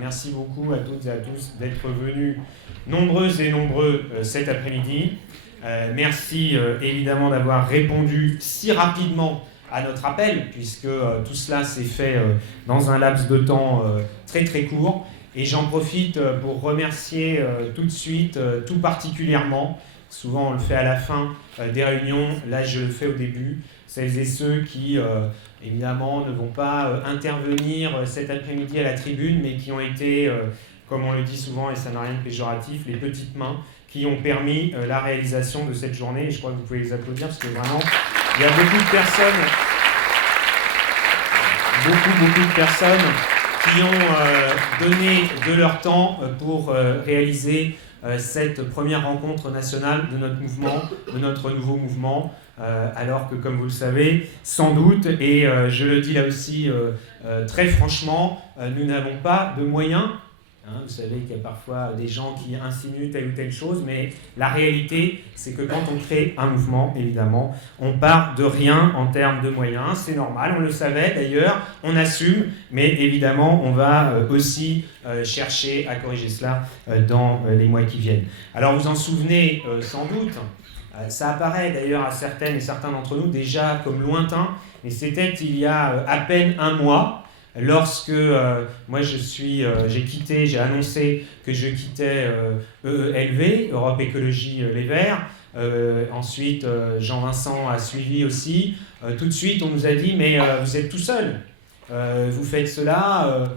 Merci beaucoup à toutes et à tous d'être venus nombreuses et nombreux cet après-midi. Merci évidemment d'avoir répondu si rapidement à notre appel, puisque tout cela s'est fait dans un laps de temps très très court. Et j'en profite pour remercier tout de suite, tout particulièrement, souvent on le fait à la fin des réunions, là je le fais au début, celles et ceux qui évidemment ne vont pas intervenir cet après-midi à la tribune, mais qui ont été, comme on le dit souvent et ça n'a rien de péjoratif, les petites mains qui ont permis la réalisation de cette journée. Et je crois que vous pouvez les applaudir parce que vraiment, il y a beaucoup de personnes qui ont donné de leur temps pour réaliser cette première rencontre nationale de notre mouvement, de notre nouveau mouvement, alors que, comme vous le savez, sans doute, et je le dis là aussi très franchement, nous n'avons pas de moyens. Vous savez qu'il y a parfois des gens qui insinuent telle ou telle chose, mais la réalité, c'est que quand on crée un mouvement, évidemment, on part de rien en termes de moyens. C'est normal, on le savait d'ailleurs, on assume, mais évidemment, on va aussi chercher à corriger cela dans les mois qui viennent. Alors, vous en souvenez sans doute, ça apparaît d'ailleurs à certaines et certains d'entre nous déjà comme lointain, mais c'était il y a à peine un mois, lorsque moi j'ai annoncé que je quittais EELV, Europe Écologie Les Verts. Ensuite, Jean-Vincent a suivi aussi. Tout de suite, on nous a dit « mais vous êtes tout seul, vous faites cela,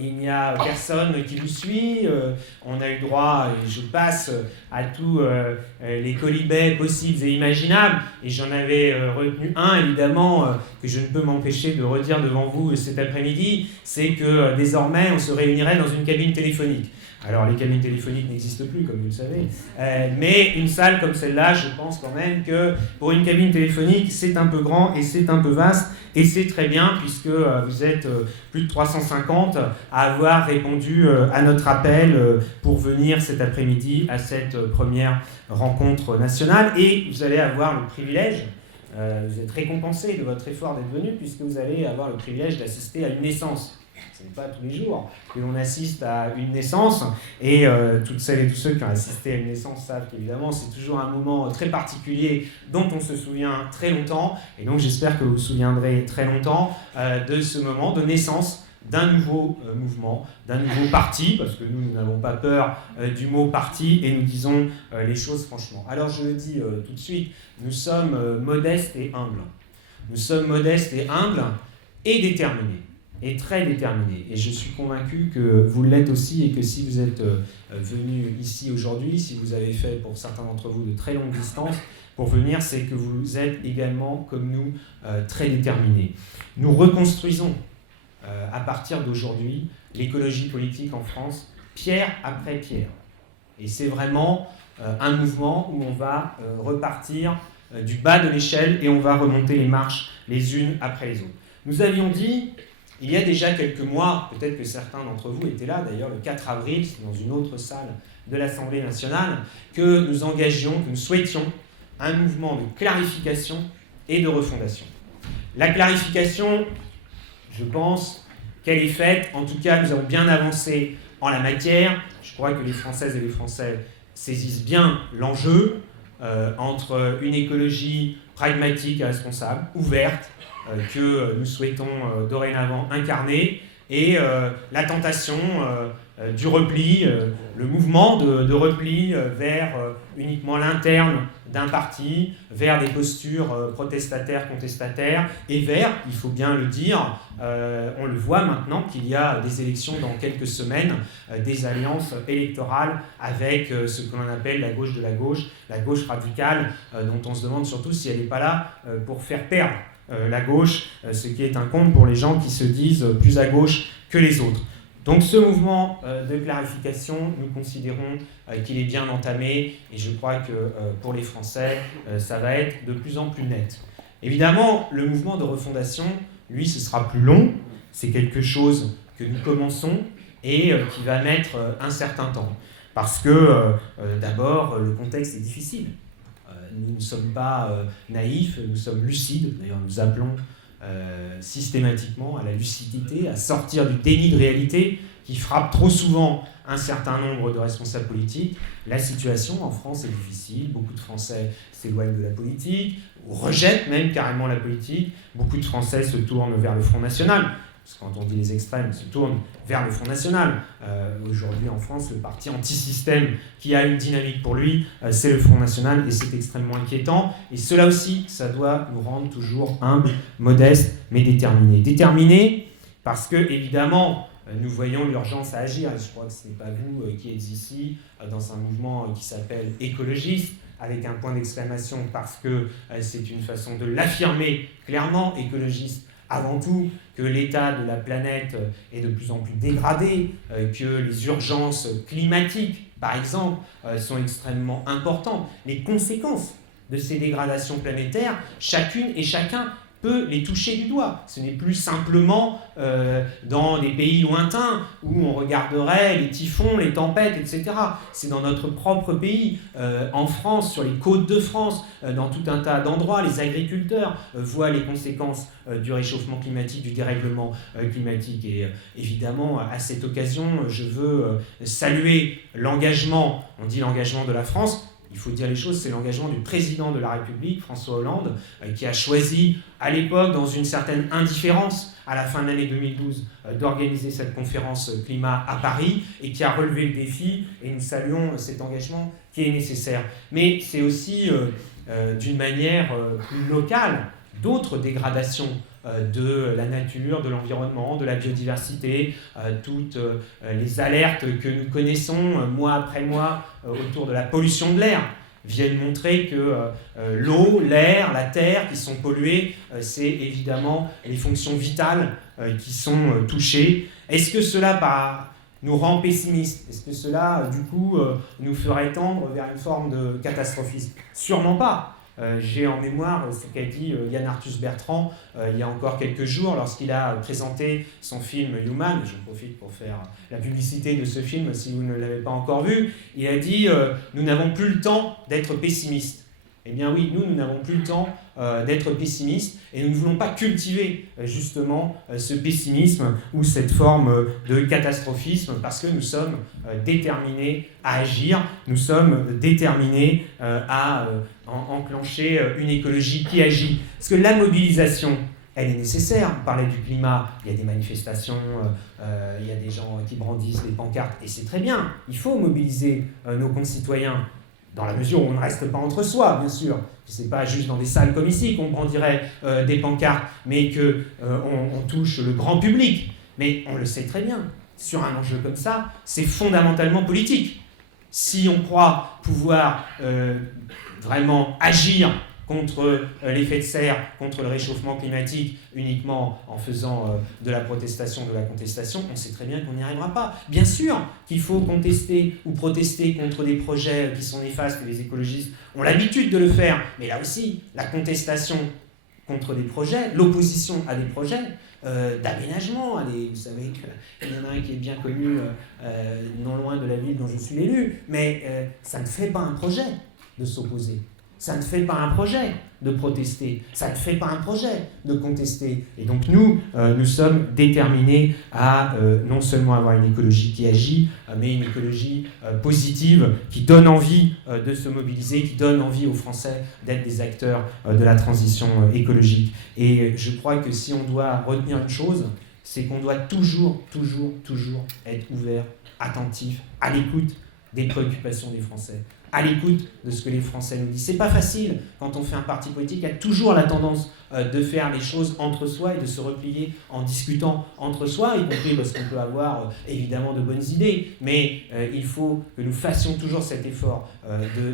il n'y a personne qui vous suit, on a eu droit, et je passe à tous les colibets possibles et imaginables, et j'en avais retenu un évidemment que je ne peux m'empêcher de redire devant vous cet après-midi, c'est que désormais on se réunirait dans une cabine téléphonique. Alors les cabines téléphoniques n'existent plus, comme vous le savez, mais une salle comme celle-là, je pense quand même que pour une cabine téléphonique, c'est un peu grand et c'est un peu vaste, et c'est très bien puisque vous êtes plus de 350 à avoir répondu à notre appel pour venir cet après-midi à cette première rencontre nationale, et vous allez avoir le privilège, vous êtes récompensé de votre effort d'être venu, puisque vous allez avoir le privilège d'assister à une naissance. Ce n'est pas tous les jours que l'on assiste à une naissance, et toutes celles et tous ceux qui ont assisté à une naissance savent qu'évidemment c'est toujours un moment très particulier dont on se souvient très longtemps, et donc j'espère que vous vous souviendrez très longtemps de ce moment de naissance d'un nouveau mouvement, d'un nouveau parti, parce que nous n'avons pas peur du mot parti, et nous disons les choses franchement. Alors je le dis tout de suite, nous sommes modestes et humbles. Nous sommes modestes et humbles et déterminés. Et très déterminé. Et je suis convaincu que vous l'êtes aussi, et que si vous êtes venu ici aujourd'hui, si vous avez fait pour certains d'entre vous de très longues distances pour venir, c'est que vous êtes également, comme nous, très déterminés. Nous reconstruisons à partir d'aujourd'hui l'écologie politique en France, pierre après pierre. Et c'est vraiment un mouvement où on va repartir du bas de l'échelle et on va remonter les marches les unes après les autres. Nous avions dit, il y a déjà quelques mois, peut-être que certains d'entre vous étaient là, d'ailleurs le 4 avril, c'est dans une autre salle de l'Assemblée nationale, que nous engagions, que nous souhaitions un mouvement de clarification et de refondation. La clarification, je pense qu'elle est faite. En tout cas, nous avons bien avancé en la matière. Je crois que les Françaises et les Français saisissent bien l'enjeu entre une écologie pragmatique et responsable, ouverte, que nous souhaitons dorénavant incarner, et la tentation du repli, le mouvement de repli vers uniquement l'interne d'un parti, vers des postures protestataires, contestataires, et vers, il faut bien le dire, on le voit maintenant qu'il y a des élections dans quelques semaines, des alliances électorales avec ce que l'on appelle la gauche de la gauche radicale, dont on se demande surtout si elle n'est pas là pour faire perdre la gauche, ce qui est un comble pour les gens qui se disent plus à gauche que les autres. Donc ce mouvement de clarification, nous considérons qu'il est bien entamé, et je crois que pour les Français, ça va être de plus en plus net. Évidemment, le mouvement de refondation, lui, ce sera plus long, c'est quelque chose que nous commençons et qui va mettre un certain temps. Parce que, d'abord, le contexte est difficile. Nous ne sommes pas naïfs, nous sommes lucides. D'ailleurs, nous appelons systématiquement à la lucidité, à sortir du déni de réalité. qui frappe trop souvent un certain nombre de responsables politiques. La situation en France est difficile. Beaucoup de Français s'éloignent de la politique, ou rejettent même carrément la politique. Beaucoup de Français se tournent vers le Front National. Parce que quand on dit les extrêmes, ils se tournent vers le Front National. Aujourd'hui en France, le parti anti-système qui a une dynamique pour lui, c'est le Front National, et c'est extrêmement inquiétant. Et cela aussi, ça doit nous rendre toujours humbles, modestes, mais déterminés. Déterminés parce que, évidemment, nous voyons l'urgence à agir. Et je crois que ce n'est pas vous qui êtes ici dans un mouvement qui s'appelle écologiste, avec un point d'exclamation, parce que c'est une façon de l'affirmer clairement, écologiste. Avant tout, que l'état de la planète est de plus en plus dégradé, que les urgences climatiques, par exemple, sont extrêmement importantes. Les conséquences de ces dégradations planétaires, chacune et chacun peut les toucher du doigt. Ce n'est plus simplement dans des pays lointains où on regarderait les typhons, les tempêtes, etc. C'est dans notre propre pays, en France, sur les côtes de France, dans tout un tas d'endroits. Les agriculteurs voient les conséquences du réchauffement climatique, du dérèglement climatique. Et évidemment, à cette occasion, je veux saluer l'engagement, on dit l'engagement de la France. Il faut dire les choses, c'est l'engagement du président de la République, François Hollande, qui a choisi, à l'époque, dans une certaine indifférence, à la fin de l'année 2012, d'organiser cette conférence climat à Paris, et qui a relevé le défi, et nous saluons cet engagement qui est nécessaire. Mais c'est aussi, d'une manière plus locale, d'autres dégradations de la nature, de l'environnement, de la biodiversité, toutes les alertes que nous connaissons mois après mois autour de la pollution de l'air viennent montrer que l'eau, l'air, la terre qui sont pollués, c'est évidemment les fonctions vitales qui sont touchées. Est-ce que cela nous rend pessimistes? Est-ce que cela, du coup, nous ferait tendre vers une forme de catastrophisme? Sûrement pas. J'ai en mémoire ce qu'a dit Yann Arthus-Bertrand il y a encore quelques jours lorsqu'il a présenté son film Human. Je profite pour faire la publicité de ce film si vous ne l'avez pas encore vu. Il a dit « Nous n'avons plus le temps d'être pessimistes ». Eh bien oui, nous n'avons plus le temps d'être pessimistes et nous ne voulons pas cultiver justement ce pessimisme ou cette forme de catastrophisme parce que nous sommes déterminés à agir, nous sommes déterminés à enclencher une écologie qui agit. Parce que la mobilisation, elle est nécessaire. On parlait du climat, il y a des manifestations, il y a des gens qui brandissent des pancartes et c'est très bien. Il faut mobiliser nos concitoyens. Dans la mesure où on ne reste pas entre soi, bien sûr. Ce n'est pas juste dans des salles comme ici qu'on brandirait des pancartes, mais qu'on touche le grand public. Mais on le sait très bien, sur un enjeu comme ça, c'est fondamentalement politique. Si on croit pouvoir vraiment agir contre l'effet de serre, contre le réchauffement climatique, uniquement en faisant de la protestation, de la contestation, on sait très bien qu'on n'y arrivera pas. Bien sûr qu'il faut contester ou protester contre des projets qui sont néfastes, que les écologistes ont l'habitude de le faire, mais là aussi, la contestation contre des projets, l'opposition à des projets, d'aménagement. Vous savez qu'il y en a un qui est bien connu, non loin de la ville dont je suis l'élu, mais ça ne fait pas un projet de s'opposer. Ça ne fait pas un projet de protester, ça ne fait pas un projet de contester. Et donc nous sommes déterminés à non seulement avoir une écologie qui agit, mais une écologie positive qui donne envie de se mobiliser, qui donne envie aux Français d'être des acteurs de la transition écologique. Et je crois que si on doit retenir une chose, c'est qu'on doit toujours être ouvert, attentif, à l'écoute des préoccupations des Français, à l'écoute de ce que les Français nous disent. C'est pas facile quand on fait un parti politique, a toujours la tendance de faire les choses entre soi et de se replier en discutant entre soi, y compris parce qu'on peut avoir évidemment de bonnes idées, mais il faut que nous fassions toujours cet effort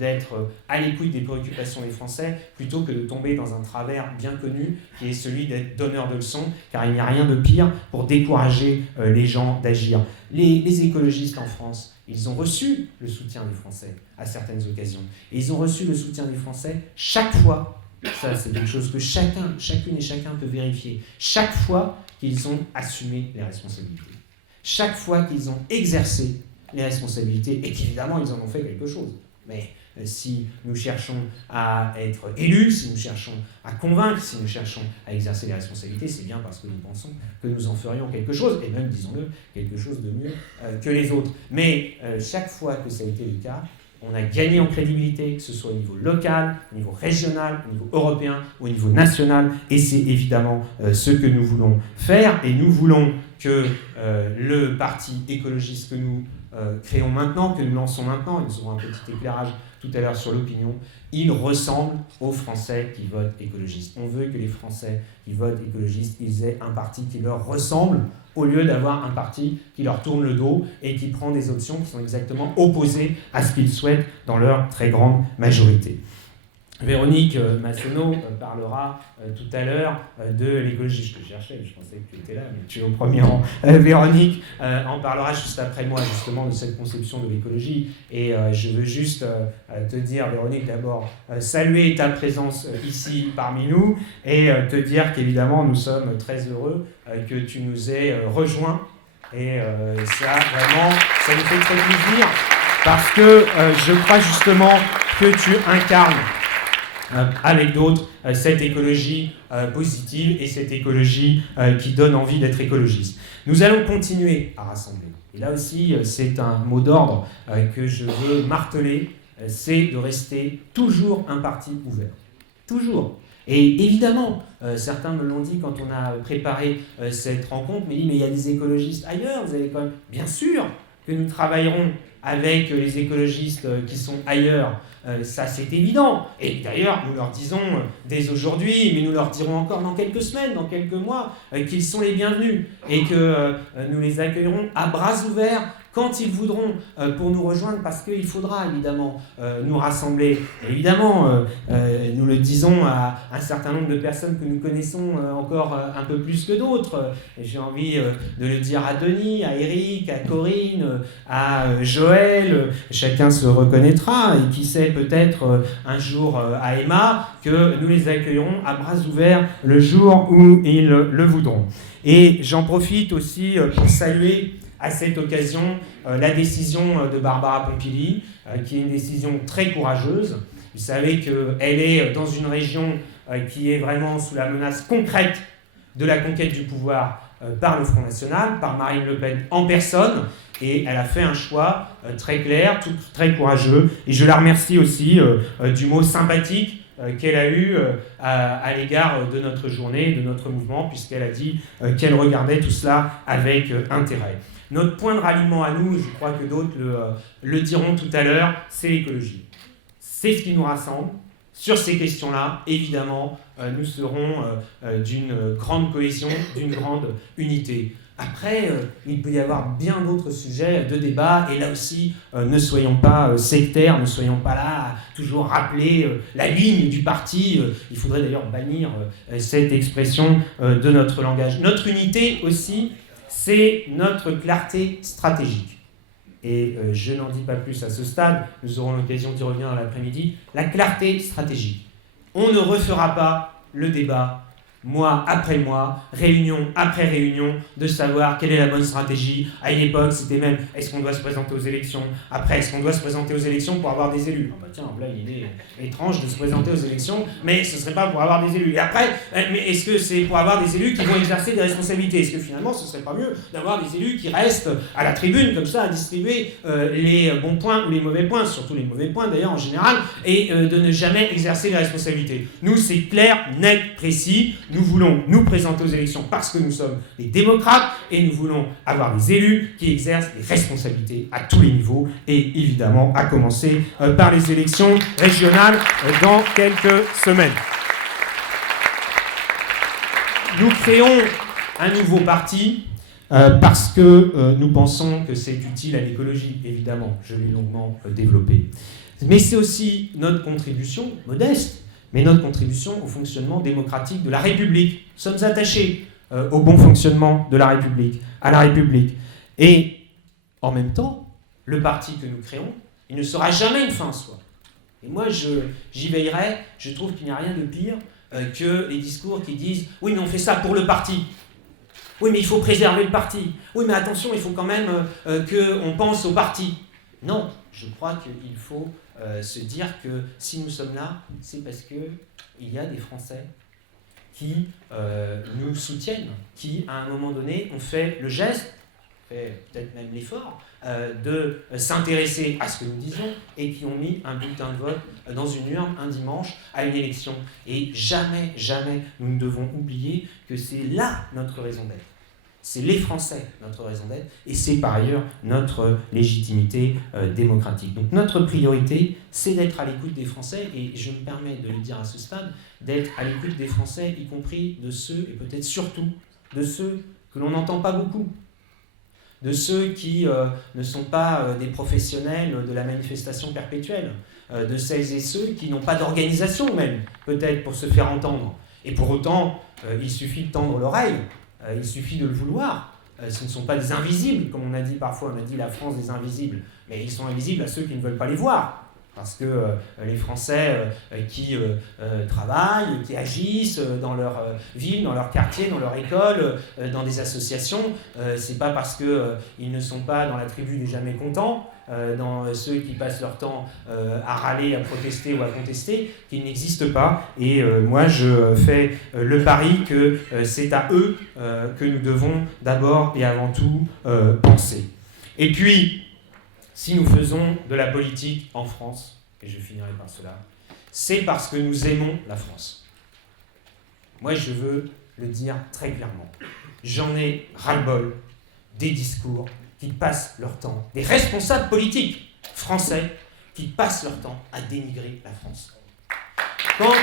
d'être à l'écoute des préoccupations des Français plutôt que de tomber dans un travers bien connu qui est celui d'être donneur de leçons, car il n'y a rien de pire pour décourager les gens d'agir. Les écologistes en France, ils ont reçu le soutien des Français à certaines occasions. Et ils ont reçu le soutien des Français chaque fois, ça c'est quelque chose que chacune et chacun peut vérifier, chaque fois qu'ils ont assumé les responsabilités, chaque fois qu'ils ont exercé les responsabilités, et qu'évidemment ils en ont fait quelque chose. Mais si nous cherchons à être élus, si nous cherchons à convaincre, si nous cherchons à exercer les responsabilités, c'est bien parce que nous pensons que nous en ferions quelque chose, et même, disons-le, quelque chose de mieux que les autres. Mais chaque fois que ça a été le cas, on a gagné en crédibilité, que ce soit au niveau local, au niveau régional, au niveau européen, au niveau national, et c'est évidemment ce que nous voulons faire, et nous voulons que le parti écologiste que nous créons maintenant, que nous lançons maintenant, et nous aurons un petit éclairage tout à l'heure sur l'opinion, il ressemble aux Français qui votent écologistes. On veut que les Français qui votent écologistes, ils aient un parti qui leur ressemble, au lieu d'avoir un parti qui leur tourne le dos et qui prend des options qui sont exactement opposées à ce qu'ils souhaitent dans leur très grande majorité. Véronique Massonneau parlera tout à l'heure de l'écologie. Je te cherchais, je pensais que tu étais là, mais tu es au premier rang. Véronique en parlera juste après moi, justement, de cette conception de l'écologie. Et je veux juste te dire, Véronique, d'abord, saluer ta présence ici parmi nous et te dire qu'évidemment, nous sommes très heureux que tu nous aies rejoints. Et ça, vraiment, ça nous fait très plaisir parce que je crois justement que tu incarnes avec d'autres, cette écologie positive et cette écologie qui donne envie d'être écologiste. Nous allons continuer à rassembler. Et là aussi, c'est un mot d'ordre que je veux marteler, c'est de rester toujours un parti ouvert. Toujours. Et évidemment, certains me l'ont dit quand on a préparé cette rencontre, mais il y a des écologistes ailleurs, vous allez quand même... Bien sûr que nous travaillerons avec les écologistes qui sont ailleurs, ça c'est évident. Et d'ailleurs, nous leur disons dès aujourd'hui, mais nous leur dirons encore dans quelques semaines, dans quelques mois, qu'ils sont les bienvenus et que nous les accueillerons à bras ouverts quand ils voudront pour nous rejoindre, parce qu'il faudra évidemment nous rassembler. Et évidemment, nous le disons à un certain nombre de personnes que nous connaissons encore un peu plus que d'autres. J'ai envie de le dire à Denis, à Eric, à Corinne, à Joël. Chacun se reconnaîtra et qui sait peut-être un jour à Emma que nous les accueillerons à bras ouverts le jour où ils le voudront. Et j'en profite aussi pour saluer à cette occasion la décision de Barbara Pompili, qui est une décision très courageuse. Vous savez qu'elle est dans une région qui est vraiment sous la menace concrète de la conquête du pouvoir par le Front National, par Marine Le Pen en personne, et elle a fait un choix très clair, très courageux, et je la remercie aussi du mot sympathique qu'elle a eu à l'égard de notre journée, de notre mouvement, puisqu'elle a dit qu'elle regardait tout cela avec intérêt. Notre point de ralliement à nous, je crois que d'autres le diront tout à l'heure, c'est l'écologie. C'est ce qui nous rassemble. Sur ces questions-là, évidemment, nous serons d'une grande cohésion, d'une grande unité. Après, il peut y avoir bien d'autres sujets de débat, et là aussi, ne soyons pas sectaires, ne soyons pas là à toujours rappeler la ligne du parti. Il faudrait d'ailleurs bannir cette expression de notre langage. Notre unité aussi, c'est notre clarté stratégique. Et je n'en dis pas plus à ce stade, nous aurons l'occasion d'y revenir dans l'après-midi. La clarté stratégique. On ne refera pas le débat mois après mois, réunion après réunion, de savoir quelle est la bonne stratégie. À une époque, c'était même, est-ce qu'on doit se présenter aux élections? Après, est-ce qu'on doit se présenter aux élections pour avoir des élus? Ah bah tiens, là, il est étrange de se présenter aux élections, mais ce ne serait pas pour avoir des élus. Et après, mais est-ce que c'est pour avoir des élus qui vont exercer des responsabilités? Est-ce que finalement, ce ne serait pas mieux d'avoir des élus qui restent à la tribune, comme ça, à distribuer les bons points ou les mauvais points, surtout les mauvais points d'ailleurs en général, et de ne jamais exercer les responsabilités? Nous, c'est clair, net, précis. Nous voulons nous présenter aux élections parce que nous sommes les démocrates et nous voulons avoir des élus qui exercent des responsabilités à tous les niveaux et évidemment à commencer par les élections régionales dans quelques semaines. Nous créons un nouveau parti parce que nous pensons que c'est utile à l'écologie, évidemment, je l'ai longuement développé. Mais c'est aussi notre contribution modeste, mais notre contribution au fonctionnement démocratique de la République. Nous sommes attachés au bon fonctionnement de la République, à la République. Et en même temps, le parti que nous créons, il ne sera jamais une fin en soi. Et moi, j'y veillerai. Je trouve qu'il n'y a rien de pire que les discours qui disent « Oui, mais on fait ça pour le parti. Oui, mais il faut préserver le parti. Oui, mais attention, il faut quand même qu'on pense au parti. » Non, je crois qu'il faut se dire que si nous sommes là, c'est parce qu'il y a des Français qui nous soutiennent, qui à un moment donné ont fait le geste, fait peut-être même l'effort, de s'intéresser à ce que nous disons et qui ont mis un bulletin de vote dans une urne un dimanche à une élection. Et jamais, jamais nous ne devons oublier que c'est là notre raison d'être. C'est les Français, notre raison d'être, et c'est par ailleurs notre légitimité démocratique. Donc notre priorité, c'est d'être à l'écoute des Français, et je me permets de le dire à ce stade, d'être à l'écoute des Français, y compris de ceux, et peut-être surtout, de ceux que l'on n'entend pas beaucoup, de ceux qui ne sont pas des professionnels de la manifestation perpétuelle, de celles et ceux qui n'ont pas d'organisation même, peut-être, pour se faire entendre. Et pour autant, il suffit de tendre l'oreille. Il suffit de le vouloir. Ce ne sont pas des invisibles, comme on a dit parfois, on a dit la France des invisibles, mais ils sont invisibles à ceux qui ne veulent pas les voir. Parce que les Français qui travaillent, qui agissent dans leur ville, dans leur quartier, dans leur école, dans des associations, c'est pas parce qu'ils ne sont pas dans la tribu des jamais contents, dans ceux qui passent leur temps à râler, à protester ou à contester, qu'ils n'existent pas. Et moi, je fais le pari que c'est à eux que nous devons d'abord et avant tout penser. Et puis, si nous faisons de la politique en France, et je finirai par cela, c'est parce que nous aimons la France. Moi, je veux le dire très clairement. J'en ai ras-le-bol des discours qui passent leur temps, des responsables politiques français qui passent leur temps à dénigrer la France. Quand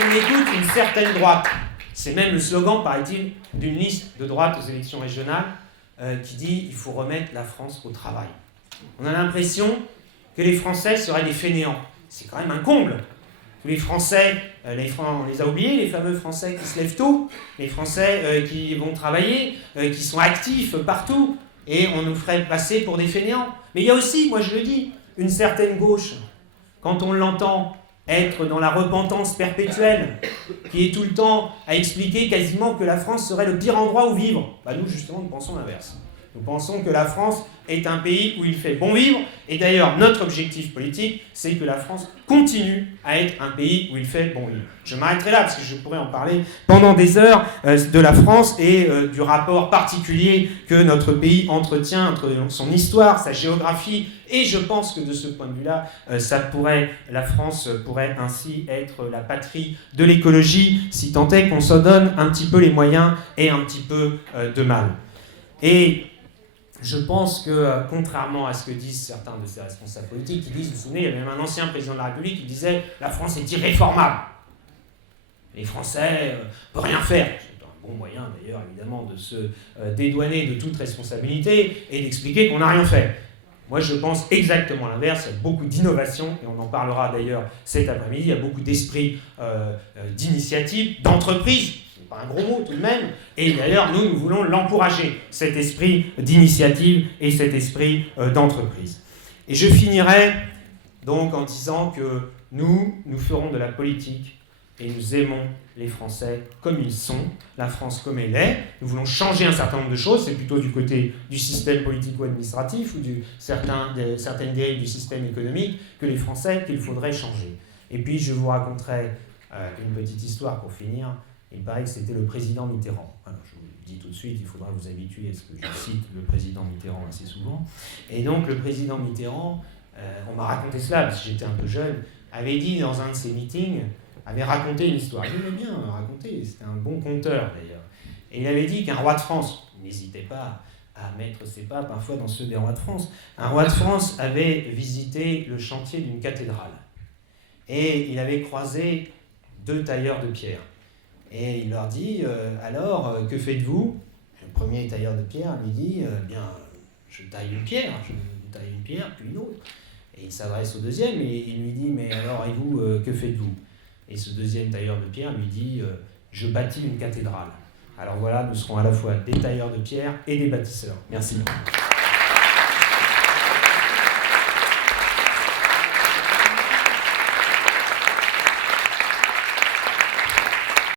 on écoute une certaine droite, c'est même le slogan, paraît-il, d'une liste de droite aux élections régionales qui dit « il faut remettre la France au travail ». On a l'impression que les Français seraient des fainéants. C'est quand même un comble. Tous les Français, on les a oubliés, les fameux Français qui se lèvent tôt, les Français qui vont travailler, qui sont actifs partout, et on nous ferait passer pour des fainéants. Mais il y a aussi, moi je le dis, une certaine gauche, quand on l'entend être dans la repentance perpétuelle, qui est tout le temps à expliquer quasiment que la France serait le pire endroit où vivre. Bah nous, justement, nous pensons l'inverse. Nous pensons que la France est un pays où il fait bon vivre, et d'ailleurs, notre objectif politique, c'est que la France continue à être un pays où il fait bon vivre. Je m'arrêterai là, parce que je pourrais en parler pendant des heures de la France et du rapport particulier que notre pays entretient entre son histoire, sa géographie, et je pense que de ce point de vue-là, la France pourrait ainsi être la patrie de l'écologie, si tant est qu'on s'en donne un petit peu les moyens et un petit peu de mal. Et je pense que, contrairement à ce que disent certains de ces responsables politiques, qui disent, vous vous souvenez, il y avait même un ancien président de la République qui disait « la France est irréformable ». Les Français ne peuvent rien faire. C'est un bon moyen, d'ailleurs, évidemment, de se dédouaner de toute responsabilité et d'expliquer qu'on n'a rien fait. Moi, je pense exactement l'inverse. Il y a beaucoup d'innovation, et on en parlera d'ailleurs cet après-midi. Il y a beaucoup d'esprit d'initiative, d'entreprise. Pas un gros mot tout de même, et d'ailleurs nous voulons l'encourager, cet esprit d'initiative et cet esprit d'entreprise. Et je finirai donc en disant que nous ferons de la politique et nous aimons les Français comme ils sont, la France comme elle est. Nous voulons changer un certain nombre de choses, c'est plutôt du côté du système politico-administratif ou certaines dérives du système économique que les Français qu'il faudrait changer. Et puis je vous raconterai une petite histoire pour finir. Il paraît que c'était le président Mitterrand. Alors, je vous le dis tout de suite, il faudra vous habituer à ce que je cite le président Mitterrand assez souvent. Et donc, le président Mitterrand, on m'a raconté cela, parce que j'étais un peu jeune, avait dit dans un de ses meetings, avait raconté une histoire. Il aimait bien raconter, c'était un bon conteur d'ailleurs. Et il avait dit qu'un roi de France, n'hésitait pas à mettre ses pas parfois dans ceux des rois de France, un roi de France avait visité le chantier d'une cathédrale. Et il avait croisé 2 tailleurs de pierre. Et il leur dit, alors, que faites-vous ? Le premier tailleur de pierre lui dit, bien, je taille une pierre, puis une autre. Et il s'adresse au deuxième et il lui dit, mais alors, et vous, que faites-vous ? Et ce deuxième tailleur de pierre lui dit, je bâtis une cathédrale. Alors voilà, nous serons à la fois des tailleurs de pierre et des bâtisseurs. Merci.